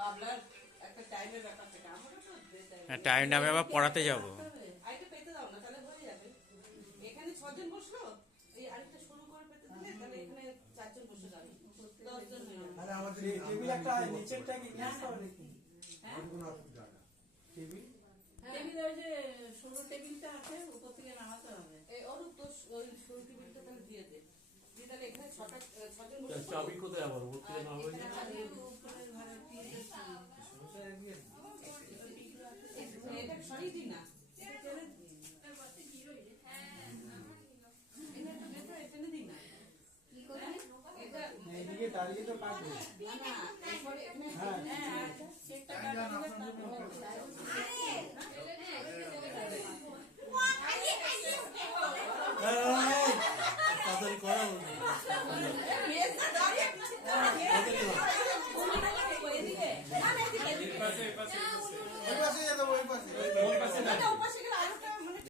বাবলার একটা টাইমের ব্যাপার থাকে, আমরা তো টাইমটা আমি আবার পড়াতে যাব। আরেকটা পেতে দাও না, তাহলে হয়ে যাবে। এখানে 6 জন বসলো, এই আরেকটা শুরু করে পেতে দিলে তাহলে এখানে 4 জন বসে যাবে, 10 জন হয়ে যাবে। আরে আমাদের টেবিল একটা নিচেরটা কি নিয়ে আসতে হবে নাকি? হ্যাঁ কোনো অসুবিধা না। টেবিল টেবিলে ওই যে সরু টেবিলটা আছে, উপর থেকে নামাতে হবে। এই অরূপ তো ওই সরু টেবিলটা তাহলে দিয়ে দে, দিয়ে তাহলে এখানে 6 জন বসে চাবি কোথায় আবার উপর থেকে নামাবে? উপরের ঘরে এটা সরিয়ে দিই না, টেনে দিই না, এইদিকে দাঁড়িয়ে তো কাটবে। না না এরপরে হ্যাঁ কেকটা কাটলে তাড়াতাড়ি করা বলছি। এদিকে